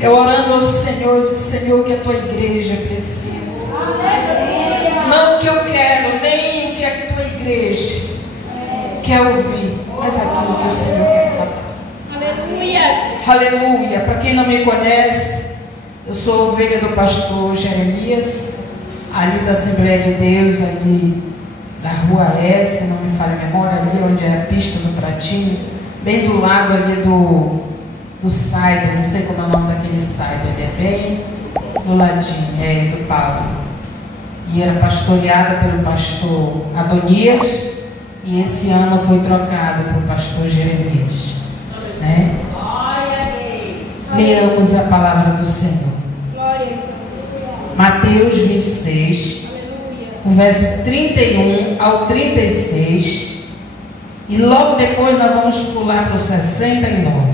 Eu orando ao Senhor, eu disse: Senhor, que a tua igreja precisa. Não o que eu quero, nem o que a tua igreja quer ouvir, mas aquilo que o Senhor quer falar. Aleluia. Aleluia. Para quem não me conhece, eu sou ovelha do pastor Jeremias, ali da Assembleia de Deus, ali da Rua S, não me falha a memória, ali onde é a pista do Pratinho, bem do lado ali do Cyber, não sei como é o nome daquele Cyber, ele é bem do ladinho, do Paulo. E era pastoreada pelo pastor Adonias, e esse ano foi trocado pelo pastor Jeremias, né? Leamos a palavra do Senhor. Mateus 26, o verso 31 ao 36, e logo depois nós vamos pular para o 69,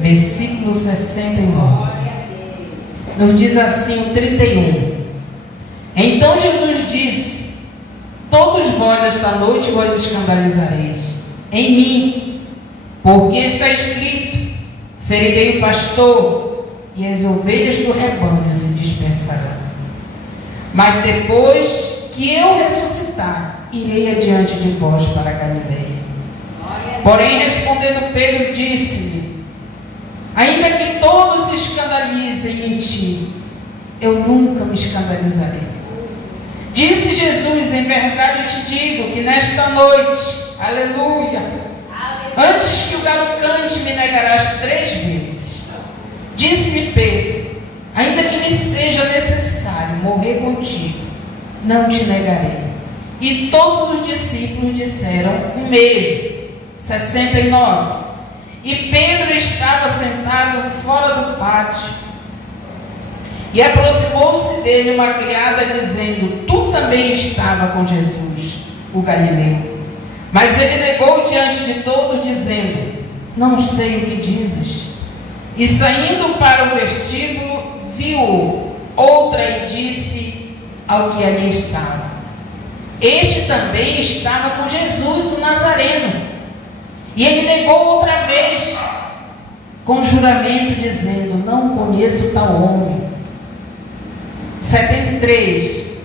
versículo 69. Nos diz assim o 31. Então Jesus disse: todos vós esta noite vos escandalizareis em mim, porque está escrito: ferirei o pastor, e as ovelhas do rebanho se dispersarão. Mas depois que eu ressuscitar, irei adiante de vós para a Galileia. Porém, respondendo Pedro, disse-lhe: ainda que todos se escandalizem em ti, eu nunca me escandalizarei. Disse Jesus: em verdade te digo que nesta noite, aleluia, antes que o galo cante, me negarás 3 vezes. Disse-lhe Pedro: ainda que me seja necessário morrer contigo, não te negarei. E todos os discípulos disseram o mesmo. 69. E Pedro estava sentado fora do pátio, e aproximou-se dele uma criada, dizendo: tu também estava com Jesus, o Galileu. Mas ele negou diante de todos, dizendo: não sei o que dizes. E saindo para o vestíbulo, viu outra e disse ao que ali estava: este também estava com Jesus, o Nazareno. E ele negou outra vez, com juramento, dizendo: não conheço tal homem. 73.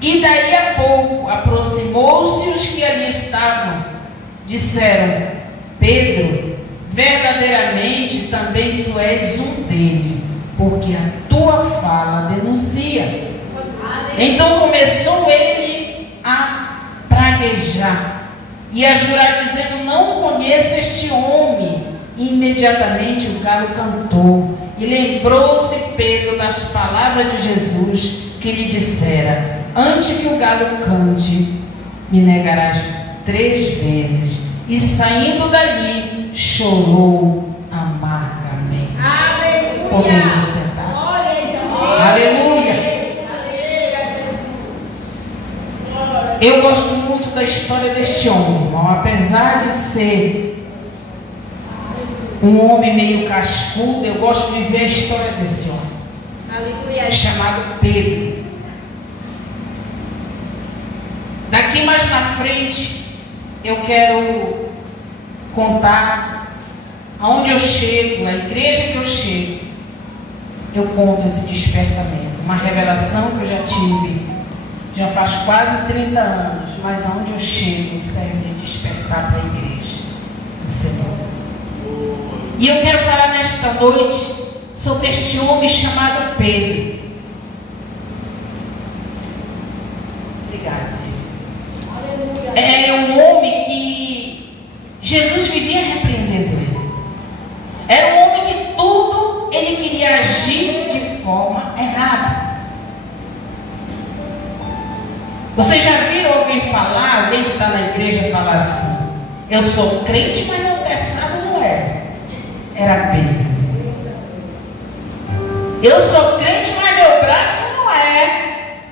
E daí a pouco aproximou-se os que ali estavam, disseram: Pedro, verdadeiramente também tu és um dele, porque a tua fala denuncia. Então começou ele a praguejar e a jurar, dizendo: não conheço este homem. E imediatamente o galo cantou, e lembrou-se Pedro das palavras de Jesus, que lhe dissera: antes que o galo cante, me negarás 3 vezes. E saindo dali, chorou amargamente. Aleluia. Podemos sentar. Aleluia. Eu gosto muito da história deste homem, irmão. Apesar de ser um homem meio cascudo, eu gosto de ver a história desse homem. Aleluia. Chamado Pedro. Daqui mais na frente, eu quero contar aonde eu chego, a igreja que eu chego. Eu conto esse despertamento, uma revelação que eu já tive. Já faz quase 30 anos, mas aonde eu chego serve de despertar para a igreja do Senhor. E eu quero falar nesta noite sobre este homem chamado Pedro. Obrigada. É um homem que Jesus vivia repreendendo ele. Era um homem que tudo ele queria agir de forma errada. Vocês já viram alguém falar, alguém que está na igreja falar assim: eu sou crente, mas meu terçado não é. Era Pedro. Eu sou crente, mas meu braço não é.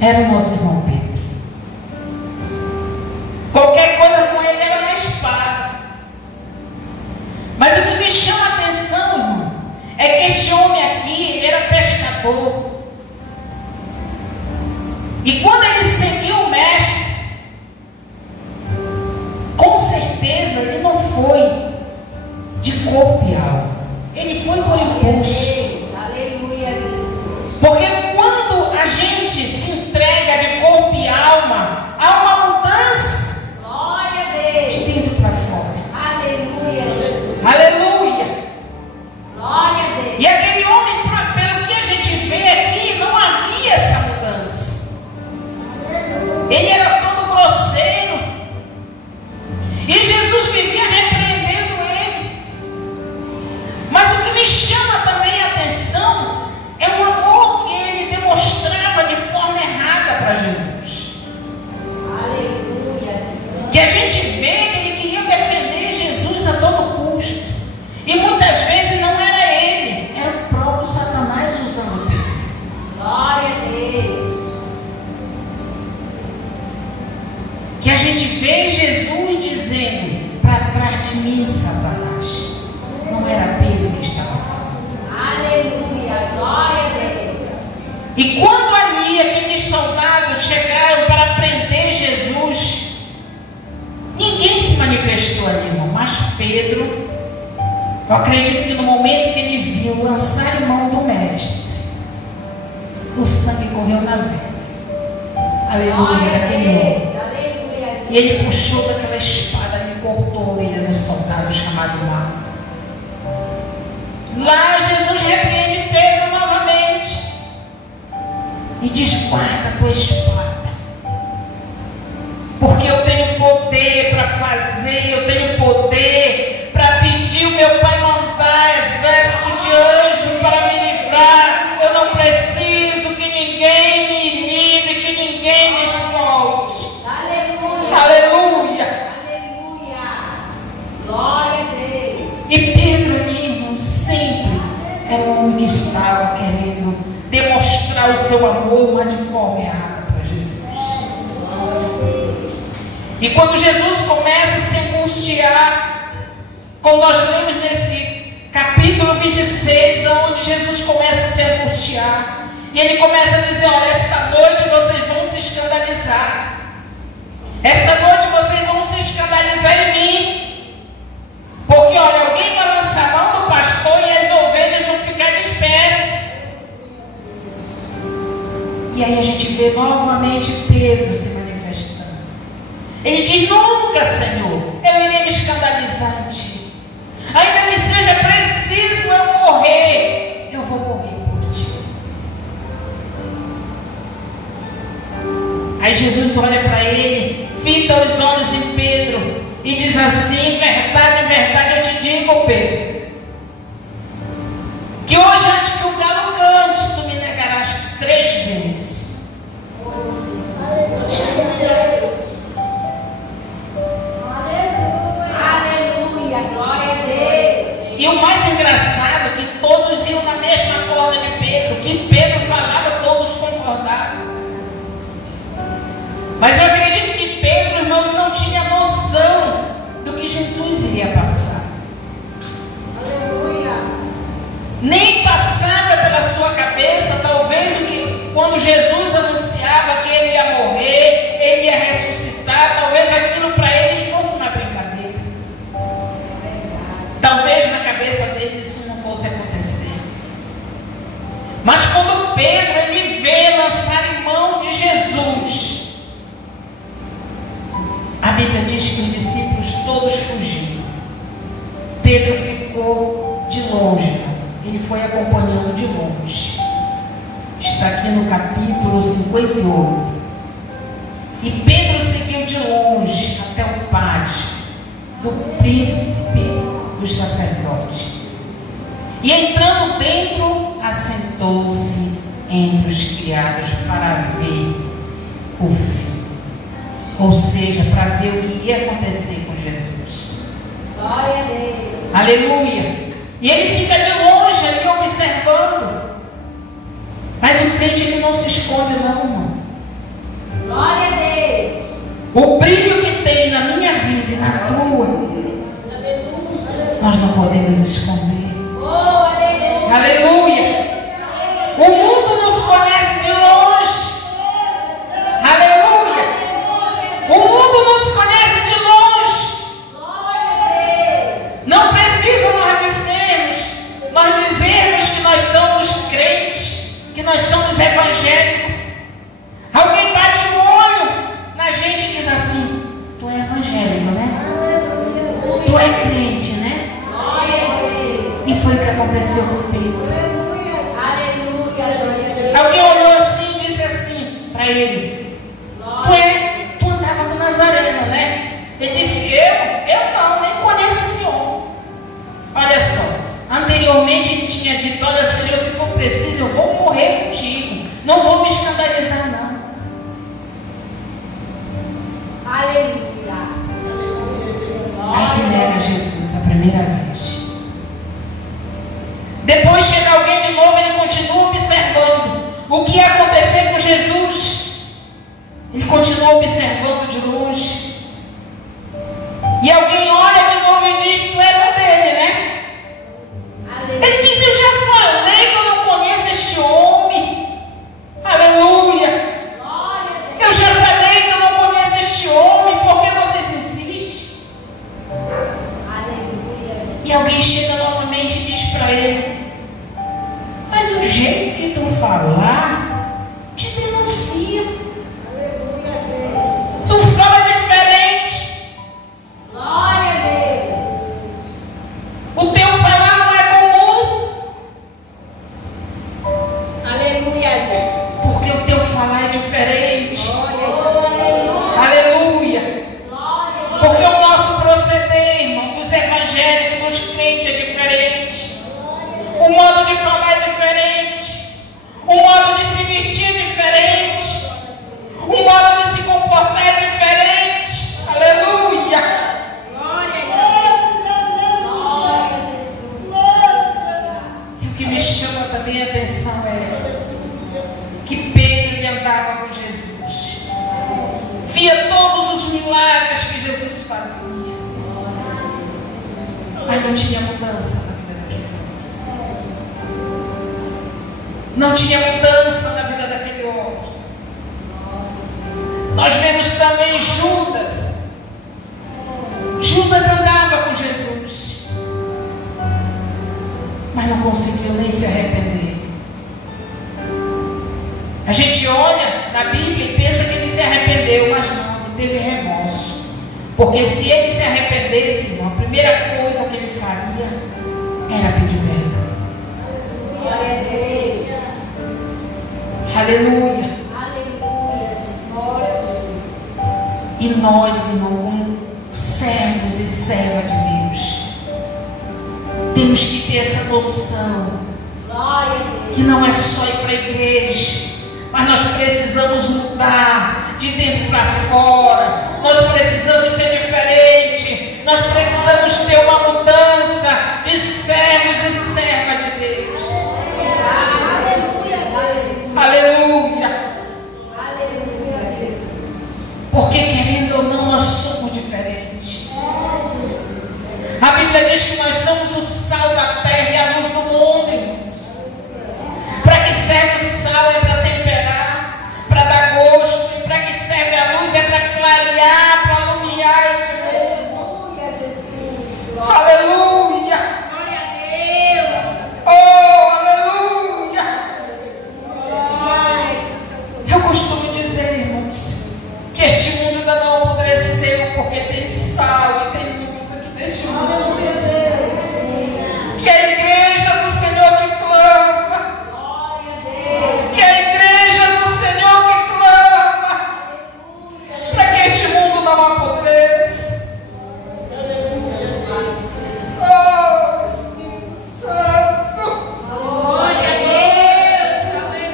Era o nosso irmão Pedro. Qualquer coisa com ele era na espada. Mas o que me chama a atenção, irmão, é que este homem aqui, ele era pescador. E quando ele seguiu o mestre, com certeza ele não foi de corpo e alma. Ele foi por impulso. Aleluia, Jesus. Porque quando a gente se entrega de corpo e alma, há uma mudança Glória a Deus. de dentro para fora. Aleluia, Jesus. Aleluia. Glória a Deus. E aquele homem, pelo que a gente vê aqui, não havia essa mudança. Ele era todo grosseiro. E Jesus vivia repreendendo ele. Mas o que me chama também a atenção é o amor que ele demonstrava de forma errada para Jesus. Aleluia, Jesus. Que a gente vê que ele queria defender Jesus a todo custo. E muitas vezes não era ele, era o próprio Satanás usando Pedro. Glória a Deus. Que a gente vê Jesus dizendo: para trás de mim, Satanás. Não era Pedro que estava falando. Aleluia, glória a Deus. E quando ali aqueles soldados chegaram para prender Jesus, ninguém se manifestou ali, irmão. Mas Pedro, eu acredito que no momento que ele viu lançar em mão do mestre, o sangue correu na veia. Aleluia, daquele homem. Aleluia, Jesus. E ele puxou daquela espada e cortou a orelha do soldado chamado Marco. Lá Jesus repreende Pedro novamente e diz: guarda a tua espada, porque eu tenho poder para fazer, eu tenho poder para pedir o meu Pai mandar exército de anjos para me livrar. Eu não preciso que ninguém me livre, que ninguém me escolte. Aleluia. Aleluia. Aleluia. Glória a Deus. E Pedro ali, irmão, sempre era um homem que estava querendo demonstrar o seu amor, mas de forma errada para Jesus. E quando Jesus começa a se angustiar, como nós lemos nesse capítulo 26, onde Jesus começa a se angustiar, e ele começa a dizer: olha, esta noite vocês vão se escandalizar. Esta noite vocês vão se escandalizar em mim. Porque, olha, alguém vai lançar a mão do pastor e as ovelhas vão ficar dispersas. E aí a gente vê novamente Pedro se manifestando. Ele diz: nunca, Senhor, eu irei me escandalizar em ti. Ainda que seja preciso eu morrer, eu vou morrer por ti. Aí Jesus olha para ele, fita os olhos em Pedro e diz assim: verdade, verdade, eu te digo, Pedro, que hoje antes que o galo cante, tu me negarás 3 vezes. Aleluia, glória a Deus. E o mais engraçado é que todos iam na mesma corda de Pedro. O que Pedro falava, todos concordavam. Mas eu acredito que Pedro, irmão, não tinha noção do que Jesus iria passar. Aleluia. Nem passava pela sua cabeça, talvez, o que quando Jesus anunciava que ele ia morrer, ele ia ressuscitar, talvez aquilo para eles fosse uma brincadeira. Talvez na cabeça deles isso não fosse acontecer. Mas quando Pedro ele vê lançar em mão de Jesus, a Bíblia diz que os discípulos todos fugiram. Pedro ficou de longe, ele foi acompanhando de longe. Está aqui no capítulo 58. E Pedro seguiu de longe até o pátio do príncipe dos sacerdotes. E entrando dentro, assentou-se entre os criados para ver o fim. Ou seja, para ver o que ia acontecer com Jesus. Glória a Deus. Aleluia. E ele fica de longe ali observando. Mas o crente ele não se esconde não, irmão. Glória a Deus. O brilho que tem na minha vida e na tua, nós não podemos esconder. Oh, aleluia. Aleluia. O mundo nos conhece de longe. Aleluia. O mundo nos conhece de longe. Glória a Deus. Não precisa nós dizermos evangélico. Alguém bate o olho na gente e diz assim: tu é evangélico, né? Tu é crente, né? E foi o que aconteceu com Pedro. Alguém olhou assim e disse assim para ele: tu andava com Nazareno, né? Ele disse: eu não, nem conheço esse homem. Olha só, anteriormente ele tinha dito: olha, Senhor, se for preciso, eu vou morrer contigo, não vou me escandalizar, não. Aleluia. Aí ele nega Jesus a primeira vez. Depois chega alguém de novo, ele continua observando o que ia acontecer com Jesus. Ele continua observando de longe. E alguém olha de novo e diz: tu era dele, né? Aleluia. Ele diz: eu já falei que eu não conheço este homem. Aleluia. Eu já falei que eu não conheço este homem. Por que vocês insistem? Aleluia. E alguém chega novamente e diz para ele: mas o jeito que tu falar te denuncia. Tu fala diferente. Glória a Deus. O teu falar não é comum. Aleluia, Jesus. Porque o teu falar é diferente. Glória. Aleluia. Glória. Porque o nosso proceder, irmão, dos evangélicos, dos crentes é diferente. O modo de falar é diferente. O modo de se vestir é diferente. O modo de se comportar é diferente. Aleluia. Glória a Jesus. E o que me chama também a atenção é que Pedro ele andava com Jesus. Via todos os milagres que Jesus fazia. Mas não tinha mudança na vida daquele homem. Não tinha mudança na vida daquele homem. Nós vemos também Judas. Judas andava com Jesus, mas não conseguiu nem se arrepender. A gente olha na Bíblia e pensa que ele se arrependeu, mas não, ele teve remorso. Porque se ele se arrependesse, irmão, a primeira coisa que ele faria era pedir perdão. Glória a Deus. Aleluia. Aleluia, Jesus. Glória a Deus. E nós, irmão, como servos e servas de Deus, temos que ter essa noção Glória a Deus. que não é só ir para a igreja, mas nós precisamos mudar de dentro para fora. Nós precisamos ser diferente. Nós precisamos ter uma mudança de servos e servas de Deus. Aleluia. Aleluia, Jesus. Porque querendo ou não, nós somos diferentes. A Bíblia diz que nós somos o sal da terra e a luz do mundo, irmãos. Para que serve o sal? É para temperar, para dar gosto. E para que serve a luz? É para clarear, para iluminar esse mundo. Aleluia, Jesus. Aleluia. Glória a Deus. Oh, aleluia. Glória. Eu costumo dizer, irmãos, que este mundo ainda não apodreceu, porque tem sal e tem luz aqui neste mundo. Que a igreja do Senhor que clama, Glória a Deus. que a igreja do Senhor que clama, para que este mundo não apodreça. Oh, Espírito Santo, Glória a Deus.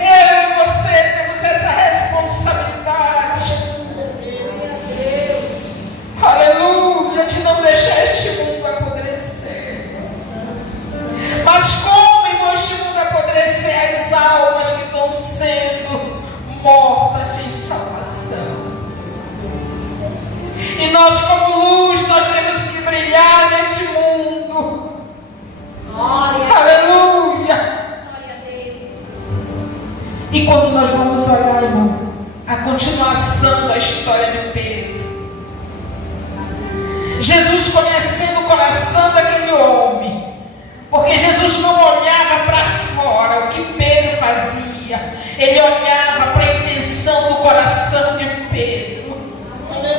eu e você temos essa responsabilidade. Aleluia, de não deixar este mundo apodrecer. Mas como, irmão, este mundo apodrecer as almas que estão sendo mortas sem salvação? E nós, como luz, nós temos que brilhar neste mundo. Glória Aleluia. a Deus. E quando nós vamos olhar, irmão, a continuação da história de Pedro, Jesus conhecendo o coração daquele homem, porque Jesus não olhava para fora o que Pedro fazia, ele olhava coração de Pedro.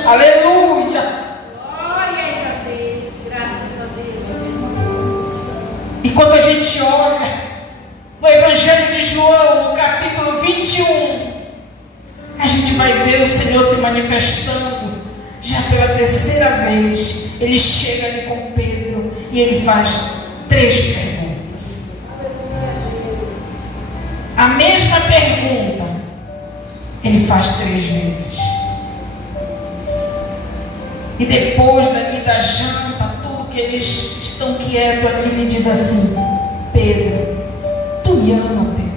Aleluia. Glórias a Deus. Graças a Deus. E quando a gente olha no Evangelho de João, no capítulo 21, a gente vai ver o Senhor se manifestando já pela terceira vez. Ele chega ali com Pedro e ele faz 3 perguntas. A mesma pergunta ele faz 3 vezes. E depois dali da janta, tudo que eles estão quietos ali, ele diz assim: Pedro, tu me ama, Pedro?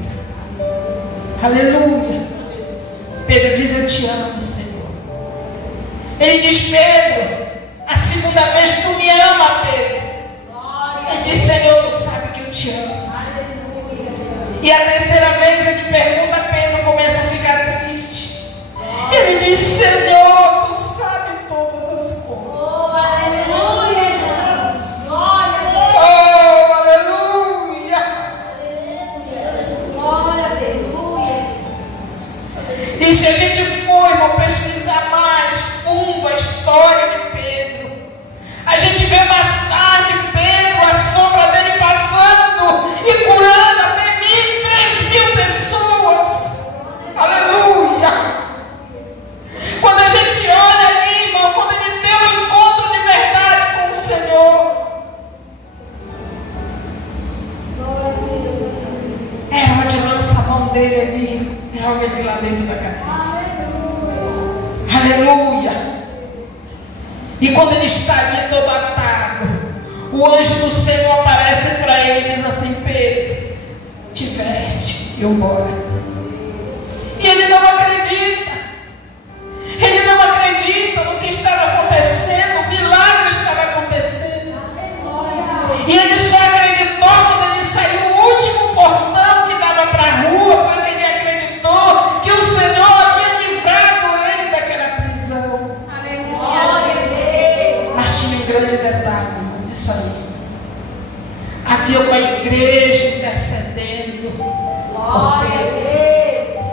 Aleluia. Pedro diz: eu te amo, Senhor. Ele diz: Pedro, a segunda vez tu me ama, Pedro. Ele diz: Senhor, tu sabe que eu te amo. E a terceira vez ele pergunta, Pedro começa a ficar triste. Ele diz: Senhor, tu sabe todas as coisas. Aleluia, Jesus. Glória a Deus. Oh, aleluia. Glória a Deus. E se a gente for, irmão, pesquisar mais fundo a história de Pedro, a gente vê mais tarde Pedro, a sombra dele passando e curando até 3.000 pessoas. Aleluia. Quando a gente olha ali, irmão, quando ele tem um encontro de verdade com o Senhor, Herodes lança a mão dele ali, joga ele lá dentro da cadeia. Aleluia. E quando ele está ali todo atado, o anjo do Senhor aparece para ele e diz assim: Pedro, te veste e embora. E ele não acredita. Ele não acredita no que estava acontecendo. O milagre estava acontecendo. E ele só acreditou quando ele saiu o último portão que dava para a rua. Foi que ele acreditou que o Senhor havia livrado ele daquela prisão. Glória a Deus. Mas tinha um grande detalhe, irmão, isso aí. Havia uma igreja intercedendo por Glória a Pedro. Deus.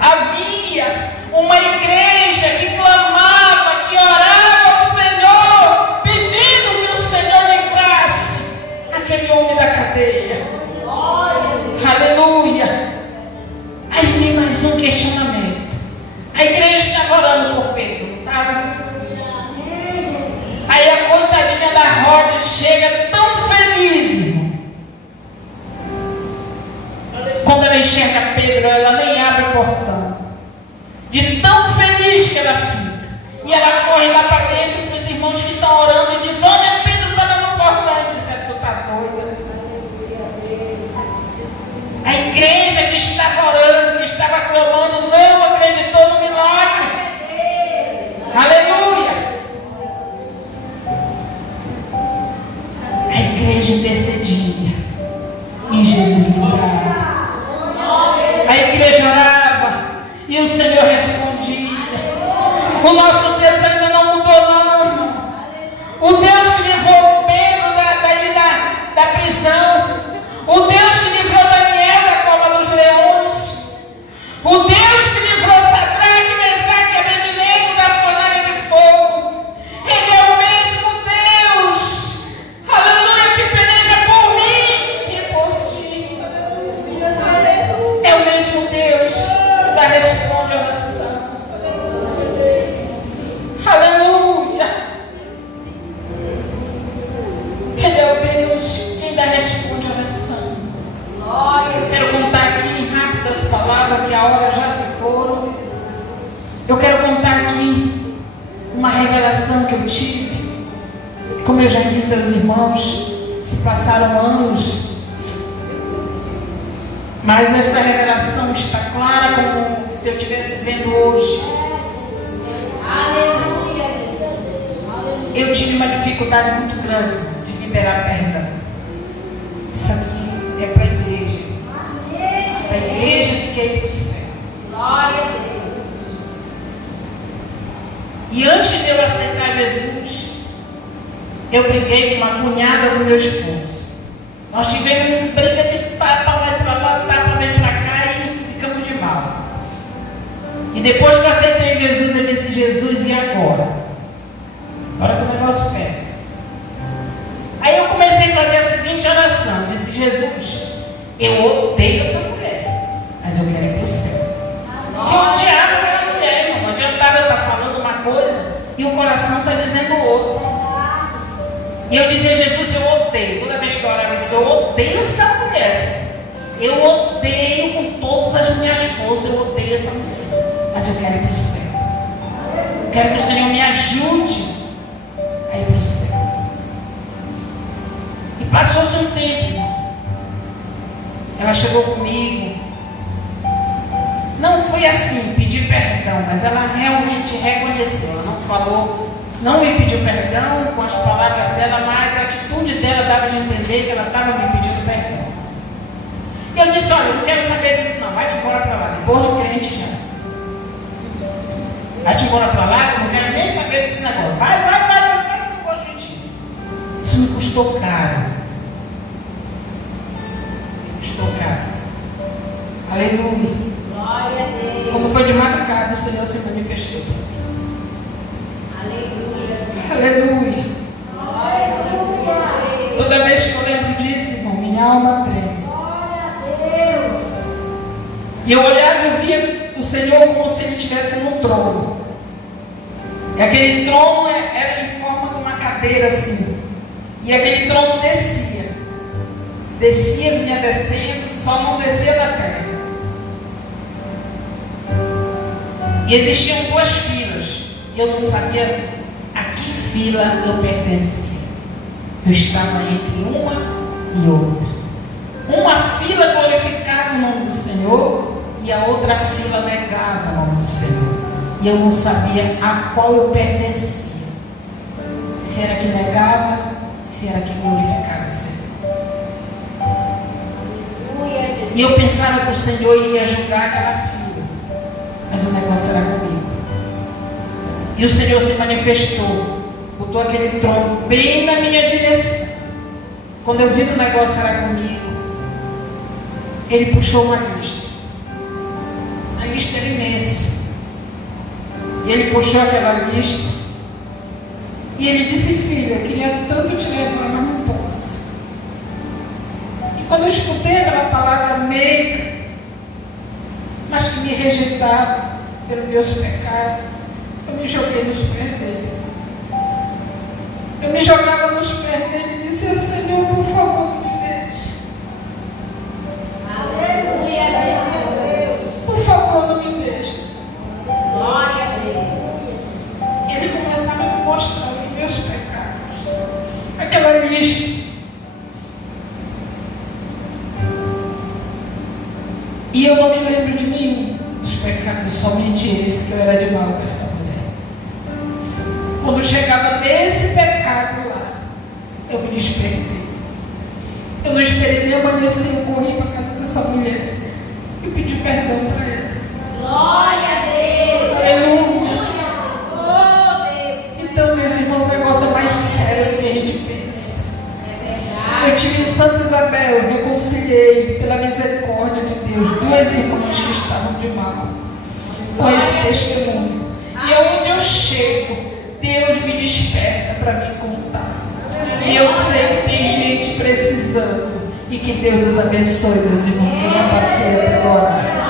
Havia uma igreja que clamava, que orava ao Senhor, pedindo que o Senhor livrasse aquele homem da cadeia. Glória a Deus. Aleluia. Aí vem mais um questionamento. A igreja estava orando por Pedro, não estava? Aí a coitadinha da Roda chega tão feliz, irmão. Quando ela enxerga Pedro, ela nem abre o portão. De tão feliz que ela fica. E ela corre lá para dentro para os irmãos que estão orando e diz: olha, Pedro está lá no portão. E diz: tu está doida? A igreja que estava orando, que estava clamando, não acreditou no milagre. Aleluia. A igreja intercedia e Jesus livrava. A igreja orava e o Senhor respondia. O nosso Deus ainda não mudou, não, irmão. O Deus que livrou Pedro da prisão, o Deus que livrou Daniel da cova dos leões, o Deus que livrou Sadraque, Mesaque e Abednego da fornalha de fogo, Ele é o mesmo Deus, aleluia, que peleja por mim e por ti. É o mesmo Deus que dá responde a oração. Aleluia. Ele é o Deus quem dá responde a oração. Eu quero contar aqui em rápidas palavras, que a hora já se foram. Eu quero contar aqui uma revelação que eu tive. Como eu já disse aos irmãos, se passaram anos, mas esta revelação está clara como se eu estivesse vendo hoje. Aleluia, Jesus. Eu tive uma dificuldade muito grande de liberar perdão. Isso aqui é para a igreja. Para a igreja que quer ir para o céu. Glória a Deus. E antes de eu aceitar Jesus, eu briguei com uma cunhada do meu esposo. Nós tivemos briga de tapa, vai para lá, tapa, vem para cá e ficamos de mal. E depois que eu aceitei Jesus, eu disse: Jesus, e agora? Agora que o negócio pega. Aí eu comecei a fazer a seguinte oração. Eu disse: Jesus, eu odeio essa mulher, mas eu quero ir para o céu. Porque eu odiava aquela mulher, irmão. Não adiantava eu estar falando uma coisa e o coração está dizendo outra. E eu dizia: Jesus, eu odeio. Toda vez que eu orava, eu odeio essa mulher. Eu odeio com todas as minhas forças. Eu odeio essa mulher, mas eu quero ir para o céu. Eu quero que o Senhor me ajude a ir para o céu. E passou-se um tempo, irmão. Ela chegou comigo. Não foi assim, pedir perdão, mas ela realmente reconheceu. Ela não falou, não me pediu perdão com as palavras dela, mas a atitude dela dava de entender que ela estava me pedindo perdão. E eu disse: olha, eu não quero saber disso não, vai-te embora para lá, depois de crente já. Vai-te embora para lá, eu não quero nem saber desse negócio. Vai, que eu não gosto de ti. Isso me custou caro. Me custou caro. Aleluia. Glória a Deus. Quando foi de madrugada, o Senhor se manifestou. Aleluia. Aleluia. Glória a Deus. Toda vez que eu lembro disso, irmão, minha alma treme. Glória a Deus. E eu olhava e via o Senhor como se Ele estivesse no trono. E aquele trono era em forma de uma cadeira assim. E aquele trono descia. Descia, vinha descendo, só não descia da terra. E existiam duas filas. E eu não sabia a que fila eu pertencia. Eu estava entre uma e outra. Uma fila glorificava o nome do Senhor e a outra fila negava o nome do Senhor. E eu não sabia a qual eu pertencia. Se era que negava, se era que glorificava o Senhor. E eu pensava que o Senhor ia julgar aquela fila. Mas o negócio era comigo. E o Senhor se manifestou. Botou aquele trono bem na minha direção. Quando eu vi que o negócio era comigo, Ele puxou uma lista. A lista era imensa. E Ele puxou aquela lista. E Ele disse: filha, eu queria tanto te levar, mas não posso. E quando eu escutei aquela palavra meiga, mas que me rejeitaram pelos meus pecados, eu me joguei nos pés dele. Eu me jogava nos pés dele e disse: Senhor, por favor, não me deixe. Aleluia, Jesus. Por favor, não me deixe. Glória a Deus. Ele começava a me mostrar os meus pecados. Aquela lista. E eu não me lembro de nenhum dos pecados, somente esse, que eu era de mal para essa mulher. Quando chegava nesse pecado lá, eu me despertei. Eu não esperei nem amanhecer, eu corri para a casa dessa mulher e pedi perdão para ela. Glória a Deus. Aleluia. Aleluia. Então, meus irmãos, o negócio é mais sério do que a gente pensa. É verdade. Eu tive em Santa Isabel, reconciliei pela misericórdia de Deus duas irmãs que estavam de mal com esse testemunho. E onde eu chego, Deus me desperta para me contar. E eu sei que tem gente precisando. E que Deus nos abençoe, meus irmãos, que eu já passei até agora.